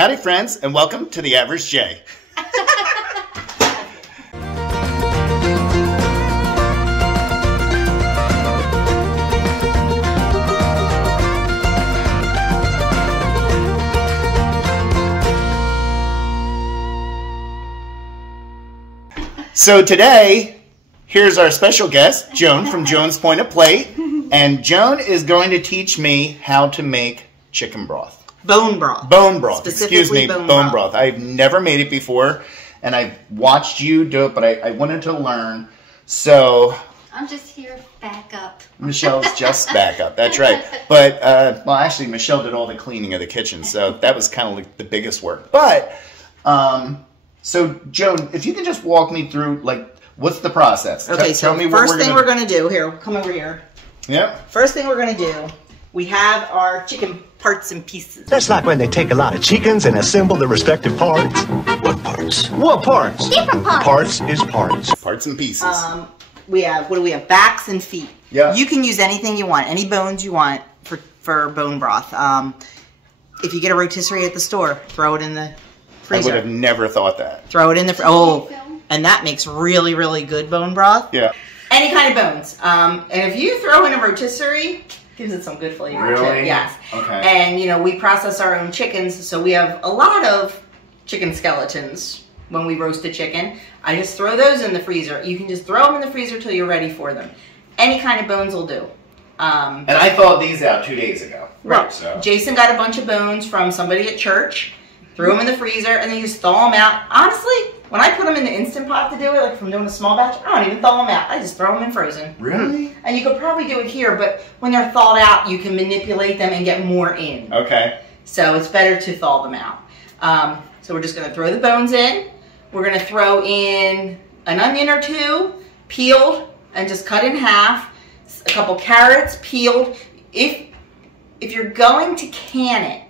Howdy friends, and welcome to The Average J. So today, here's our special guest, Joan from Joan's Point of Plate, and Joan is going to teach me how to make chicken broth. Bone broth. Bone broth. Excuse me, bone broth. I've never made it before, and I've watched you do it, but I wanted to learn. So I'm just here back up. Michelle's just back up. That's right. But well, actually, Michelle did all the cleaning of the kitchen, so that was kind of like the biggest work. But so Joan, if you can just walk me through, like, what's the process? Okay, so first thing we're going to do here. Come over here. Yep. First thing we're going to do. We have our chicken parts and pieces. That's like when they take a lot of chickens and assemble the respective parts. What parts? What parts? Different parts. Parts is parts. Parts and pieces. We have, what do we have? Backs and feet. Yeah. You can use anything you want, any bones you want for bone broth. If you get a rotisserie at the store, throw it in the freezer. I would have never thought that. Throw it in the and that makes really, really good bone broth. Yeah. Any kind of bones. And if you throw in a rotisserie, gives it some good flavor. Really? Yes. Okay. And, you know, we process our own chickens, so we have a lot of chicken skeletons when we roast a chicken. I just throw those in the freezer. You can just throw them in the freezer till you're ready for them. Any kind of bones will do. And I thawed these out 2 days ago. Right. So. Jason got a bunch of bones from somebody at church, threw them in the freezer, and then you just thaw them out. Honestly, when I put them in the Instant Pot to do it, like from doing a small batch, I don't even thaw them out. I just throw them in frozen. Really? And you could probably do it here, but when they're thawed out, you can manipulate them and get more in. Okay. So it's better to thaw them out. So we're just going to throw the bones in. We're going to throw in an onion or two, peeled and just cut in half. A couple carrots, peeled. If you're going to can it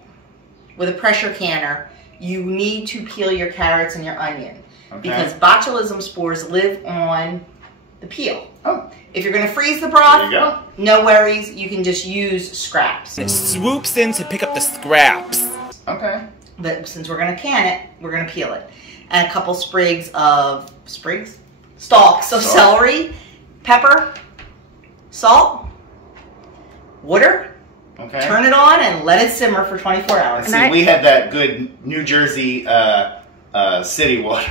with a pressure canner, you need to peel your carrots and your onion. Okay. Because botulism spores live on the peel. Oh. If you're going to freeze the broth, there you go. No worries. You can just use scraps. It swoops in to pick up the scraps. Okay. But since we're going to can it, we're going to peel it. And a couple stalks of celery, pepper, salt, water. Okay. Turn it on and let it simmer for 24 hours. See, we had that good New Jersey city water.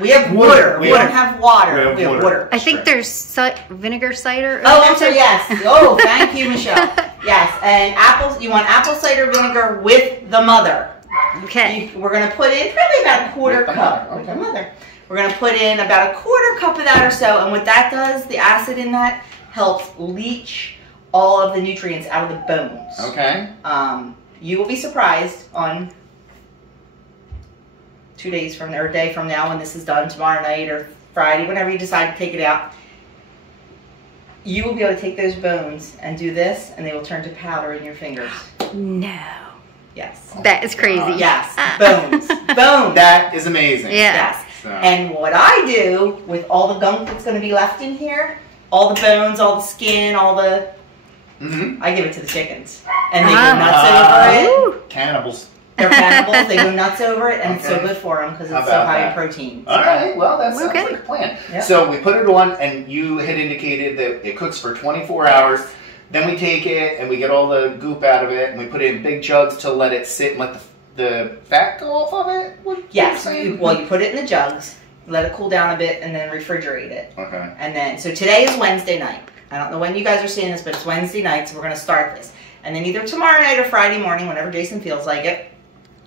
We have water. We don't have water. We have water. I think there's vinegar cider. Oh, I'm sorry, yes. Oh, thank you, Michelle. Yes, and apples. You want apple cider vinegar with the mother. Okay. We're going to put in probably about a quarter cup. Okay. With the mother. We're going to put in about a quarter cup of that or so, and what that does, the acid in that helps leach all of the nutrients out of the bones. Okay. You will be surprised on 2 days from now, or a day from now when this is done, tomorrow night or Friday, whenever you decide to take it out. You will be able to take those bones and do this, and they will turn to powder in your fingers. No. Yes. That is crazy. Yes. Bones. Bones. That is amazing. Yeah. Yes. So. And what I do with all the gunk that's going to be left in here, all the bones, all the skin, all the... I give it to the chickens. And they go nuts over it. Cannibals. They're cannibals. They go nuts over it, and it's so good for them because it's so high in protein. All right. Well, that sounds like a plan. Yep. So we put it on, and you had indicated that it cooks for 24 hours. Then we take it, and we get all the goop out of it, and we put it in big jugs to let it sit and let the fat go off of it? Yes. You put it in the jugs, let it cool down a bit, and then refrigerate it. Okay. And then, so today is Wednesday night. I don't know when you guys are seeing this, but it's Wednesday night, so we're going to start this. And then either tomorrow night or Friday morning, whenever Jason feels like it,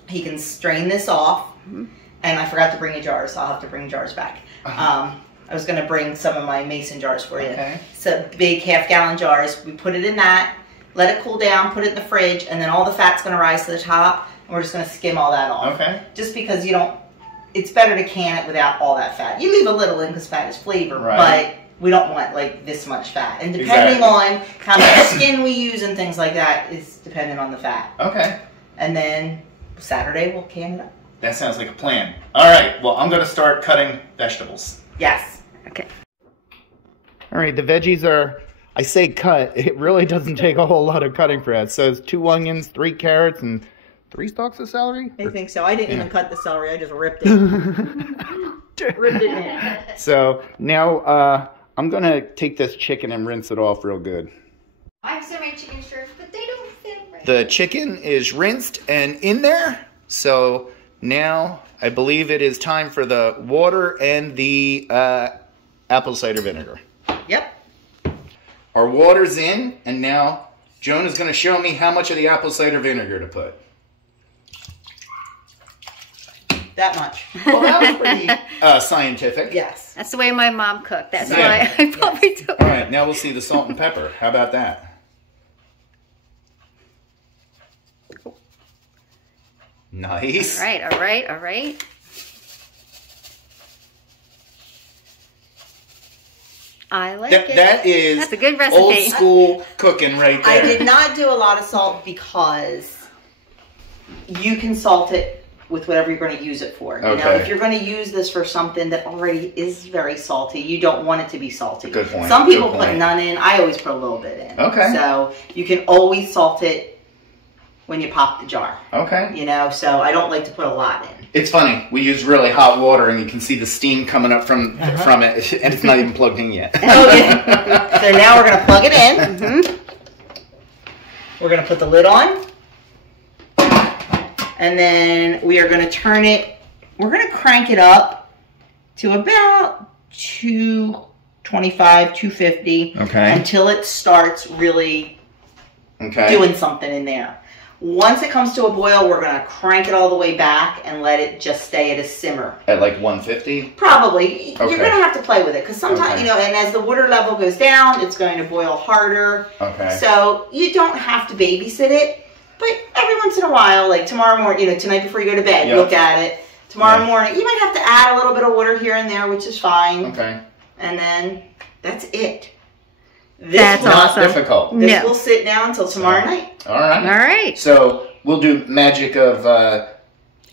he can strain this off. And I forgot to bring you jars, so I'll have to bring jars back. I was going to bring some of my mason jars for you. Okay. So big half-gallon jars. We put it in that, let it cool down, put it in the fridge, and then all the fat's going to rise to the top, and we're just going to skim all that off. Okay. Just because you don't, it's better to can it without all that fat. You leave a little in because fat is flavor, right. but we don't want like this much fat. And depending on how much skin we use and things like that is dependent on the fat. Okay. And then Saturday we'll can it up. That sounds like a plan. All right. Well, I'm going to start cutting vegetables. Yes. Okay. All right. The veggies are, I say cut. It really doesn't take a whole lot of cutting for that. So it's 2 onions, 3 carrots, and 3 stalks of celery? I think so. I didn't even cut the celery. I just ripped it. Ripped it in. So now I'm going to take this chicken and rinse it off real good. I have so many chicken strips, but they don't fit right. The chicken is rinsed and in there. So now I believe it is time for the water and the apple cider vinegar. Yep. Our water's in, and now Joan is going to show me how much of the apple cider vinegar to put. That much. Well, that was pretty scientific. Yes. That's the way my mom cooked. That's Yeah. why I probably took. All right, now we'll see the salt and pepper. How about that? Nice. All right, all right, all right. I like it. That is That's a good recipe. old school cooking right there. I did not do a lot of salt because you can salt it with whatever you're going to use it for. You know, Okay. if you're going to use this for something that already is very salty, you don't want it to be salty. Good point. Some people Good put point. none in. I always put a little bit in. Okay. So you can always salt it when you pop the jar. Okay. You know, so I don't like to put a lot in. It's funny. We use really hot water, and you can see the steam coming up from it, and it's not even plugged in yet. Okay. So now we're going to plug it in. Mm-hmm. We're going to put the lid on. And then we are going to turn it, we're going to crank it up to about 225, 250. Okay. Until it starts really doing something in there. Once it comes to a boil, we're going to crank it all the way back and let it just stay at a simmer. At like 150? Probably. Okay. You're going to have to play with it because sometimes, Okay. you know, and as the water level goes down, it's going to boil harder. Okay. So you don't have to babysit it. But every once in a while, like tomorrow morning, you know, tonight before you go to bed, Yep. look at it. Tomorrow Yeah. morning, you might have to add a little bit of water here and there, which is fine. Okay. And then that's it. This That's will, Not awesome. difficult. This No. will sit now until tomorrow night. All right. All right. So we'll do magic of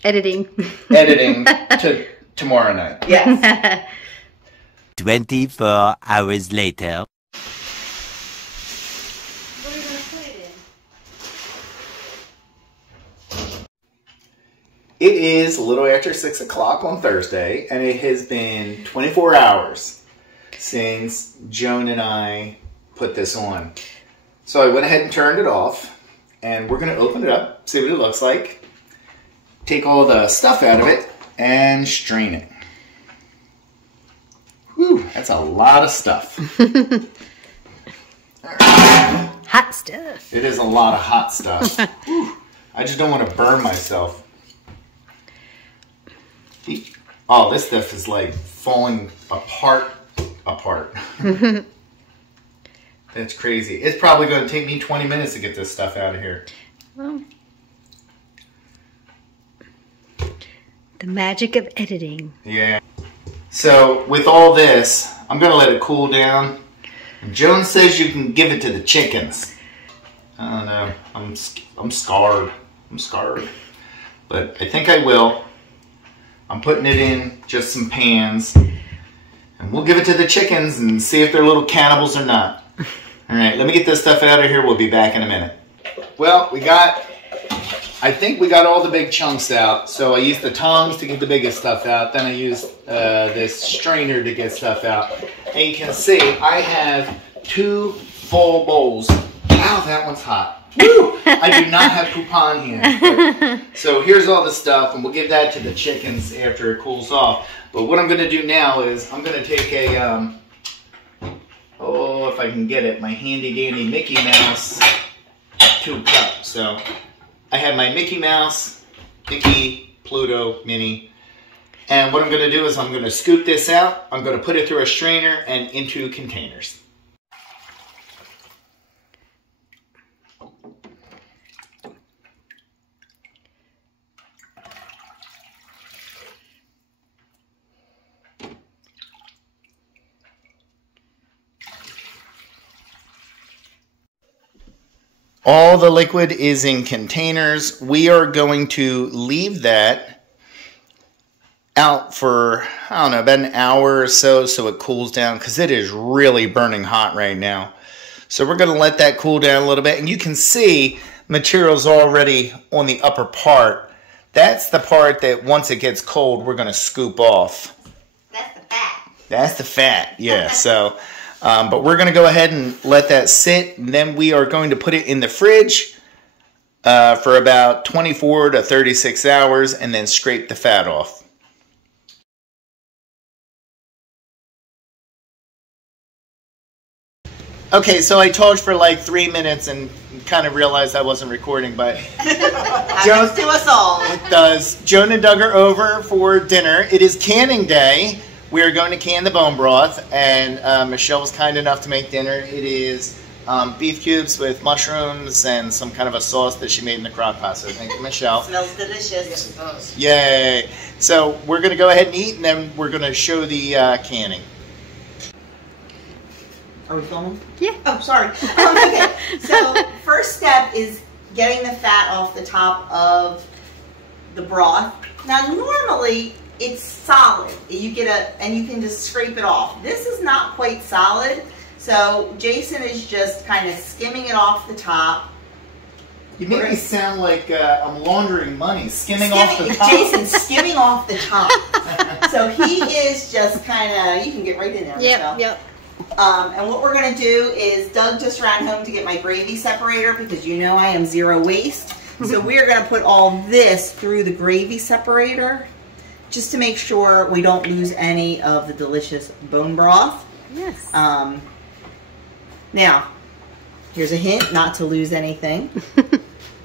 Editing. editing to tomorrow night. Yes. 24 hours later. What are you going to put it in? It is a little after 6 o'clock on Thursday, and it has been 24 hours since Joan and I put this on. So I went ahead and turned it off, and we're going to open it up, see what it looks like, take all the stuff out of it, and strain it. Whew, that's a lot of stuff. Hot stuff. It is a lot of hot stuff. Whew, I just don't want to burn myself. Oh, this stuff is like falling apart. That's crazy. It's probably going to take me 20 minutes to get this stuff out of here. Well, the magic of editing. Yeah. So with all this, I'm going to let it cool down. Joan says you can give it to the chickens. I don't know. I'm scarred. I'm scarred. But I think I will. I'm putting it in just some pans. And we'll give it to the chickens and see if they're little cannibals or not. All right, let me get this stuff out of here. We'll be back in a minute. Well, I think we got all the big chunks out. So I used the tongs to get the biggest stuff out. Then I used this strainer to get stuff out. And you can see I have 2 full bowls. Wow, that one's hot. Woo! I do not have coupon here. So here's all the stuff, and we'll give that to the chickens after it cools off. But what I'm going to do now is I'm going to take a, oh, if I can get it, my handy dandy Mickey Mouse 2 cup. So I have my Mickey Mouse, Mickey, Pluto, Minnie. And what I'm going to do is I'm going to scoop this out. I'm going to put it through a strainer and into containers. All the liquid is in containers. We are going to leave that out for, I don't know, about an hour or so it cools down because it is really burning hot right now. So we're going to let that cool down a little bit. And you can see material's already on the upper part. That's the part that once it gets cold, we're going to scoop off. That's the fat. That's the fat, yeah. So, but we're going to go ahead and let that sit, and then we are going to put it in the fridge for about 24 to 36 hours, and then scrape the fat off. Okay, so I talked for like 3 minutes and kind of realized I wasn't recording, but Happens to us all. it does. Joan and Doug are over for dinner. It is canning day. We are going to can the bone broth, and Michelle was kind enough to make dinner. It is beef cubes with mushrooms and some kind of a sauce that she made in the crock pot. So thank you, Michelle. Smells delicious. Yes, it does. Yay! So we're going to go ahead and eat, and then we're going to show the canning. Are we filming? Yeah. Oh, sorry. Okay. So first step is getting the fat off the top of the broth. Now normally it's solid. You get and you can just scrape it off. This is not quite solid. So Jason is just kind of skimming it off the top. You make me sound like I'm laundering money, skimming off the top. Jason skimming off the top. So he is just kind of, you can get right in there, Michelle. Yep. And what we're going to do is, Doug just ran home to get my gravy separator because you know I am zero waste. So we are going to put all this through the gravy separator just to make sure we don't lose any of the delicious bone broth. Yes. Now, here's a hint not to lose anything.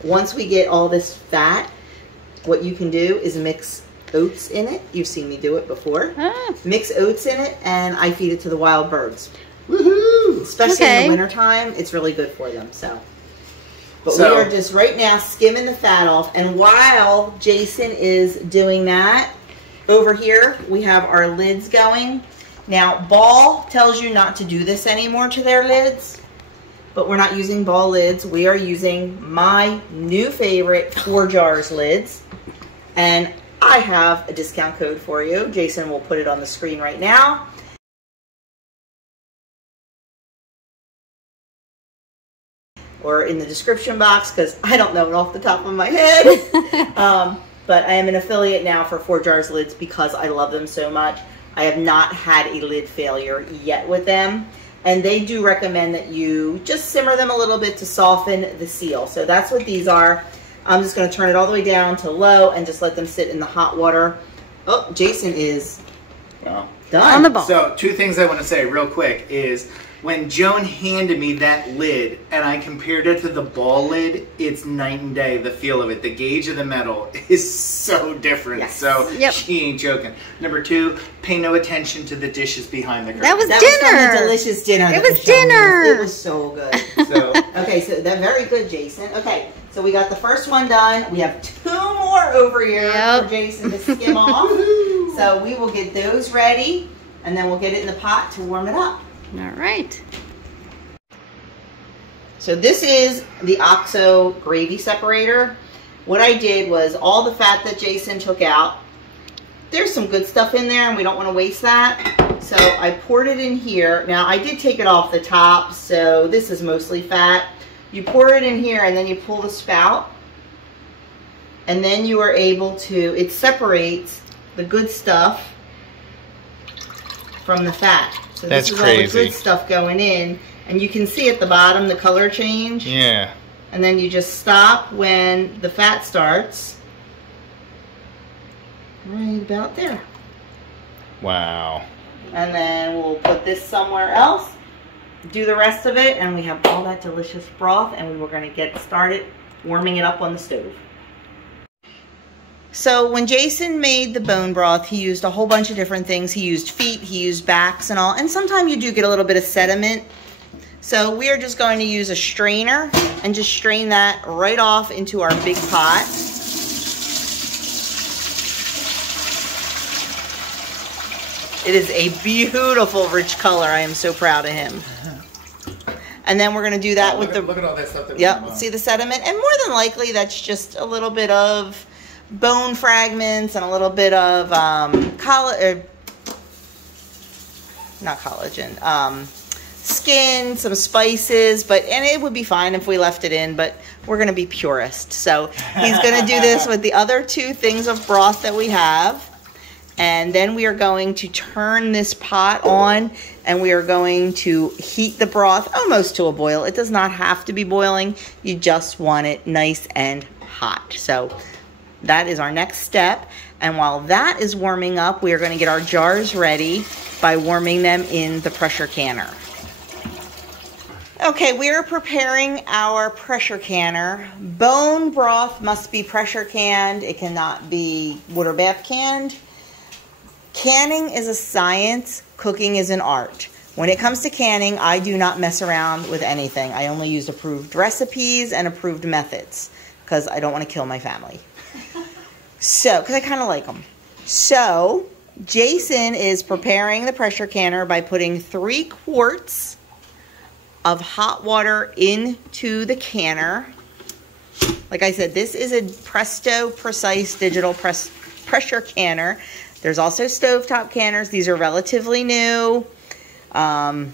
Once we get all this fat, what you can do is mix oats in it. You've seen me do it before. Ah. Mix oats in it, and I feed it to the wild birds. Woohoo! Especially in Okay. the wintertime, it's really good for them. But So- we are just right now skimming the fat off, and while Jason is doing that, over here we have our lids going. Now, Ball tells you not to do this anymore to their lids, but we're not using Ball lids. We are using my new favorite ForJars lids, and I have a discount code for you. Jason will put it on the screen right now. Or in the description box, because I don't know it off the top of my head. But I am an affiliate now for ForJars lids because I love them so much. I have not had a lid failure yet with them. And they do recommend that you just simmer them a little bit to soften the seal. So that's what these are. I'm just going to turn it all the way down to low and just let them sit in the hot water. Oh, Jason is Well, done. On the ball. so 2 things I want to say real quick is when Joan handed me that lid and I compared it to the Ball lid, it's night and day, the feel of it. The gauge of the metal is so different. Yes. So Yep. she ain't joking. Number 2, pay no attention to the dishes behind the curtain. That was That was from dinner. the delicious dinner. It that was Michelle made. dinner. It was so good. So, Okay, so they're very good, Jason. Okay, so we got the first one done. We have 2 more over here Yep. for Jason to skim off. So we will get those ready, and then we'll get it in the pot to warm it up. All right. So this is the OXO gravy separator. What I did was all the fat that Jason took out, there's some good stuff in there and we don't want to waste that. So I poured it in here. Now I did take it off the top, so this is mostly fat. You pour it in here and then you pull the spout. And then you are able to, it separates the good stuff from the fat. So That's this is all the crazy. good stuff going in. And you can see at the bottom the color change. yeah. And then you just stop when the fat starts. Right about there. Wow. And then we'll put this somewhere else. Do the rest of it. And we have all that delicious broth. And we're going to get started warming it up on the stove. So when Jason made the bone broth, he used a whole bunch of different things. He used feet, he used backs and all. And sometimes you do get a little bit of sediment. So we are just going to use a strainer and just strain that right off into our big pot. It is a beautiful rich color. I am so proud of him. And then we're going to do that with the... Look at all that stuff that Yep, see the sediment? And more than likely that's just a little bit of bone fragments and a little bit of skin, some spices, and it would be fine if we left it in, but we're going to be purist. So he's going to do this with the other 2 things of broth that we have. And then we are going to turn this pot on and we are going to heat the broth almost to a boil. It does not have to be boiling. You just want it nice and hot. So that is our next step. And while that is warming up, we are going to get our jars ready by warming them in the pressure canner. Okay, we are preparing our pressure canner. Bone broth must be pressure canned. It cannot be water bath canned. Canning is a science, cooking is an art. When it comes to canning, I do not mess around with anything. I only use approved recipes and approved methods because I don't want to kill my family. So, because I kind of like them. So, Jason is preparing the pressure canner by putting 3 quarts of hot water into the canner. Like I said, this is a Presto Precise digital pressure canner. There's also stovetop canners. These are relatively new. I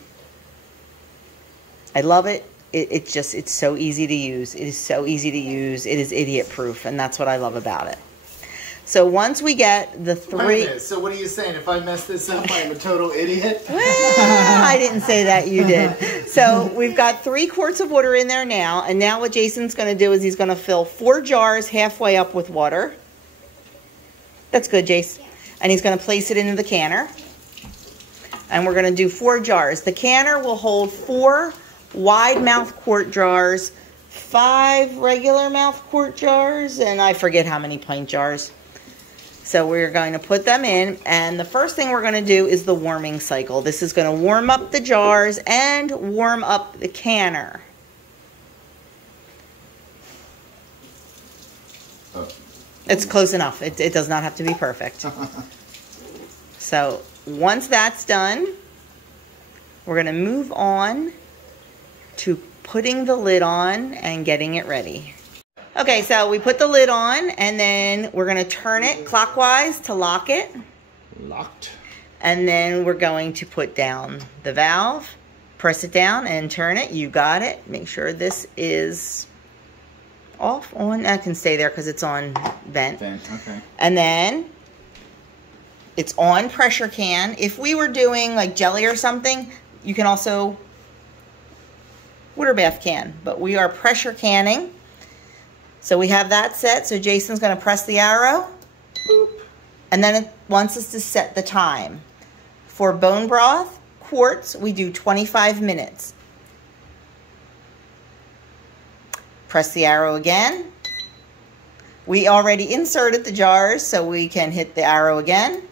love it. It's so easy to use. It is so easy to use. It is idiot proof, and that's what I love about it. So once we get the 3... So what are you saying? If I mess this up, I'm a total idiot? Well, I didn't say that, you did. So we've got 3 quarts of water in there now, and now what Jason's going to do is he's going to fill 4 jars halfway up with water. That's good, Jace. And he's going to place it into the canner. And we're going to do 4 jars. The canner will hold 4 wide mouth quart jars, 5 regular mouth quart jars, and I forget how many pint jars. So we're going to put them in, and the first thing we're going to do is the warming cycle. This is going to warm up the jars and warm up the canner. It's close enough. It does not have to be perfect. So once that's done, we're going to move on to putting the lid on and getting it ready. Okay, so we put the lid on, and then we're going to turn it clockwise to lock it. Locked. And then we're going to put down the valve, press it down, and turn it. You got it. Make sure this is off, on. That can stay there because it's on vent. Okay. And then it's on pressure can. If we were doing like jelly or something, you can also water bath can. But we are pressure canning. So we have that set. So Jason's going to press the arrow. Boop. And then it wants us to set the time. For bone broth, quarts, we do 25 minutes. Press the arrow again. We already inserted the jars, so we can hit the arrow again.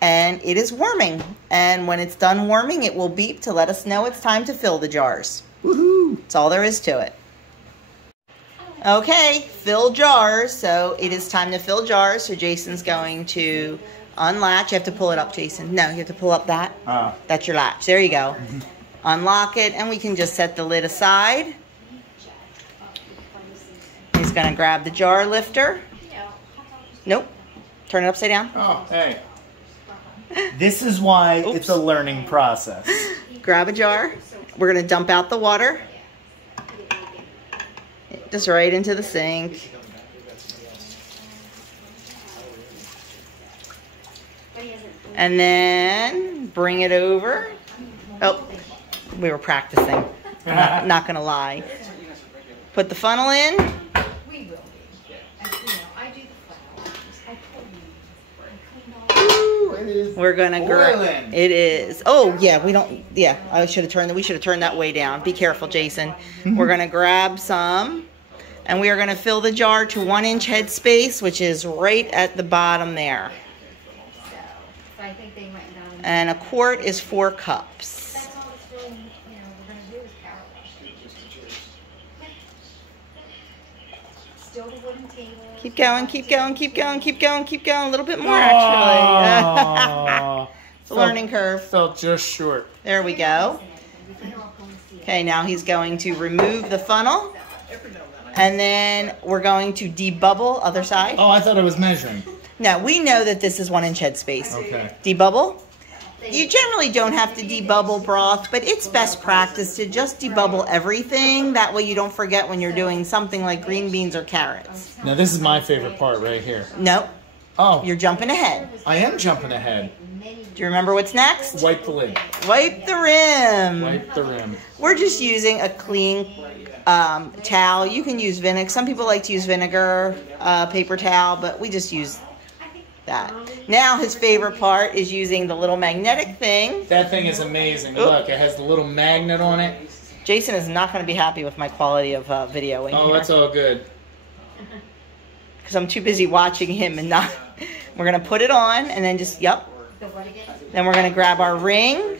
And it is warming. And when it's done warming, it will beep to let us know it's time to fill the jars. Woohoo! That's all there is to it. Okay, fill jars. So it is time to fill jars. So Jason's going to unlatch. You have to pull it up, Jason. No, you have to pull up that. That's your latch. There you go. Unlock it, and we can just set the lid aside. He's going to grab the jar lifter. Nope. Turn it upside down. Oh, hey. This is why it's a learning process. Grab a jar. We're going to dump out the water. Just right into the sink. And then bring it over. Oh, we were practicing. I'm not going to lie. Put the funnel in. We will be. I do the Ooh, it is We're going to boiling. It is. Oh, yeah, we should have turned that way down. Be careful, Jason. We're going to grab some. And we are going to fill the jar to 1-inch head space, which is right at the bottom there. So I think they went down. And a quart is 4 cups. That's all it's really, we're going to do is power wash. Still the wooden table. Keep going, keep going, keep going, keep going, keep going. A little bit more, actually. It's a learning curve. Felt just short. There we go. Okay, now he's going to remove the funnel. And then we're going to debubble other side. Oh, I thought I was measuring. No, we know that this is 1-inch head space. Okay. Debubble. You generally don't have to debubble broth, but it's best practice to just debubble everything. That way you don't forget when you're doing something like green beans or carrots. Now this is my favorite part right here. Nope. Oh, You're jumping ahead. I am jumping ahead. Do you remember what's next? Wipe the lid. Wipe the rim. Wipe the rim. We're just using a clean towel. You can use vinegar. Some people like to use vinegar, paper towel, but we just use that. Now his favorite part is using the little magnetic thing. That thing is amazing. Look, it has the little magnet on it. Jason is not going to be happy with my quality of video in here. Oh, that's all good. Because I'm too busy watching him and not. We're going to put it on and then just, yep. Then we're going to grab our ring.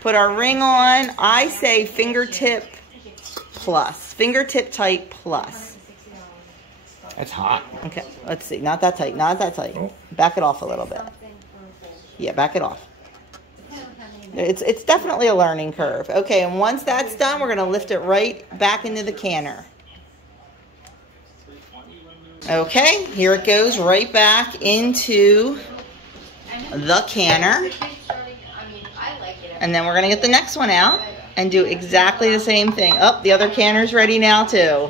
Put our ring on. I say fingertip plus. Fingertip tight plus. That's hot. Okay, let's see. Not that tight. Not that tight. Back it off a little bit. Yeah, back it off. It's definitely a learning curve. Okay, and once that's done, we're going to lift it right back into the canner. Okay, here it goes right back into the canner. And then we're going to get the next one out and do exactly the same thing. Oh, the other canner's ready now too.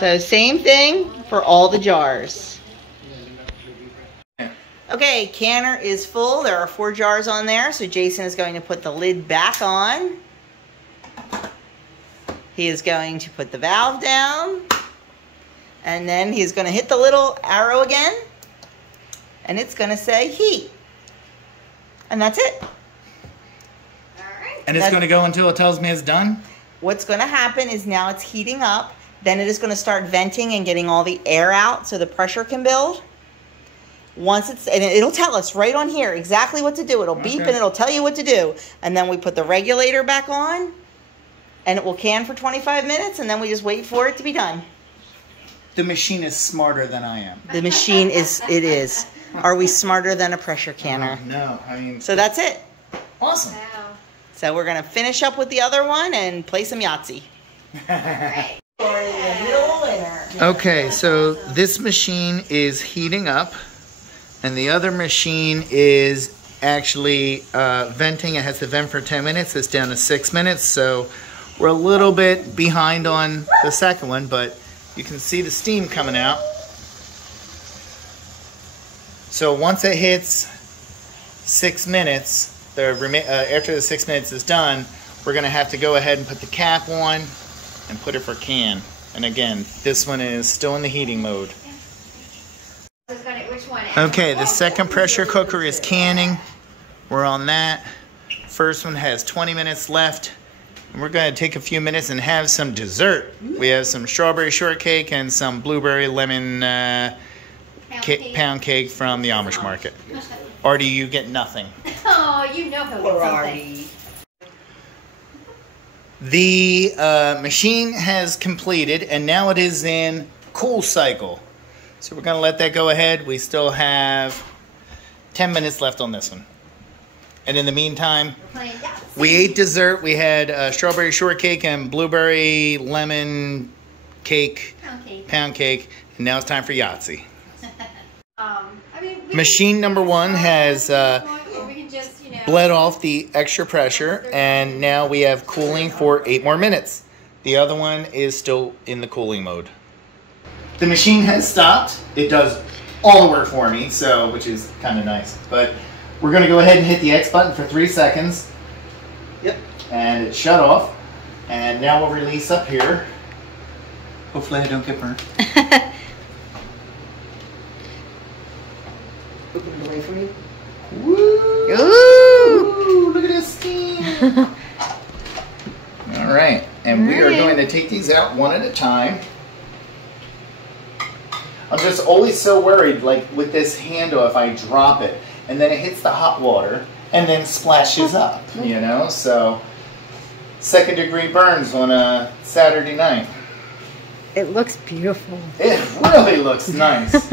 So same thing for all the jars. Okay, canner is full. There are 4 jars on there. So Jason is going to put the lid back on. He is going to put the valve down. And then he's going to hit the little arrow again. And it's going to say heat. And that's it. And it's going to go until it tells me it's done? What's going to happen is now it's heating up. Then it is going to start venting and getting all the air out so the pressure can build. Once it's, and it'll tell us right on here exactly what to do. It'll beep and it'll tell you what to do. And then we put the regulator back on and it will can for 25 minutes and then we just wait for it to be done. The machine is smarter than I am. The machine is, it is. Are we smarter than a pressure canner? No, I mean... So that's it. Awesome. Wow. So we're going to finish up with the other one and play some Yahtzee. Okay, so this machine is heating up, and the other machine is actually venting. It has to vent for 10 minutes. It's down to 6 minutes, so we're a little bit behind on the second one, but you can see the steam coming out. So once it hits 6 minutes, after the 6 minutes is done, we're going to have to go ahead and put the cap on and put it for can. And again, this one is still in the heating mode. Okay, the second pressure cooker is canning. We're on that. First one has 20 minutes left. And we're going to take a few minutes and have some dessert. We have some strawberry shortcake and some blueberry lemon pound cake from the Amish market. Artie, you get nothing. Oh, you know he'll get something. The machine has completed, and now it is in cool cycle. So we're going to let that go ahead. We still have 10 minutes left on this one. And in the meantime, we ate dessert. We had strawberry shortcake and blueberry lemon cake, pound cake. And now it's time for Yahtzee. Machine number 1 has bled off the extra pressure, and now we have cooling for 8 more minutes. The other one is still in the cooling mode. The machine has stopped. It does all the work for me, which is kind of nice. But we're going to go ahead and hit the X button for 3 seconds. Yep. And it shut off. And now we'll release up here. Hopefully I don't get burnt. Open it away from you. Woo! Ooh! Look at this steam! All right. And we are going to take these out one at a time. I'm just always so worried, like with this handle, if I drop it and then it hits the hot water and then splashes up, you know? So, 2nd degree burns on a Saturday night. It looks beautiful. It really looks nice.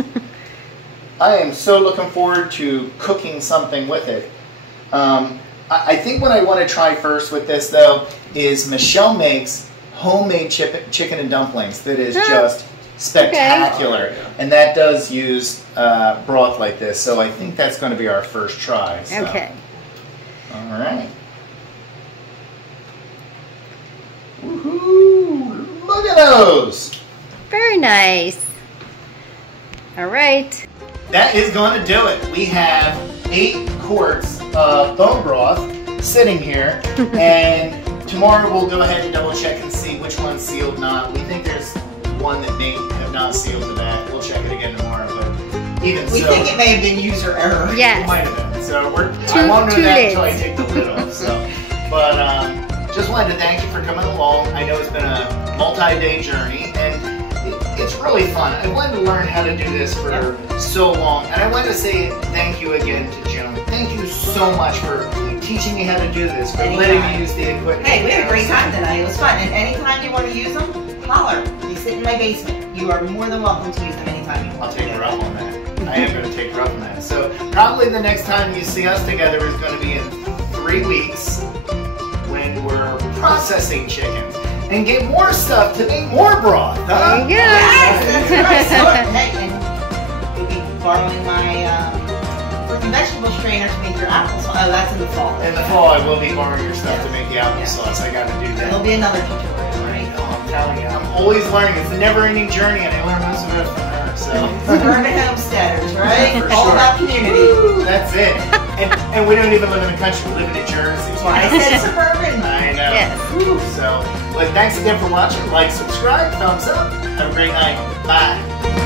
I am so looking forward to cooking something with it. I think what I want to try first with this, though, is Michelle makes homemade chicken and dumplings that is just spectacular. And that does use broth like this, so I think that's going to be our first try. So. Okay. All right. Woohoo! Look at those! Very nice. All right. That is going to do it. We have 8 quarts of bone broth sitting here, and tomorrow we'll go ahead and double check and see which one's sealed not. We think there's one that may have not sealed the back. We'll check it again tomorrow, but even We think it may have been user error. Yes. it might have been. So I won't know that until I take the lid off. So, but just wanted to thank you for coming along. I know it's been a multi-day journey, and it's really fun. I wanted to learn how to do this for so long, and I want to say thank you again to Joan. Thank you so much for teaching me how to do this, for letting me use the equipment. Hey, we had a great time tonight. It was fun. And anytime you want to use them, holler. They sit in my basement. You are more than welcome to use them anytime you want. I'll take her up on that. I am going to take her up on that. So probably the next time you see us together is going to be in 3 weeks when we're processing chickens and get more stuff to make more broth. Huh? There you go. Yes, that's right. So, hey, and you'll be borrowing my fruit and vegetable strainer to make your applesauce. Oh, that's in the fall. In the fall, I will be borrowing your stuff to make the applesauce. I got to do that. There'll be another tutorial, right? Oh, I'm telling you, I'm always learning. It's a never-ending journey, and I learn most of it from her. So. Suburban homesteaders, right? For All sure. about community. Woo, that's it. And we don't even live in the country. We live in New Jersey. Well, I said suburban. I know. Yes. Woo. So, but thanks again for watching. Like, subscribe, thumbs up. Have a great night. Bye.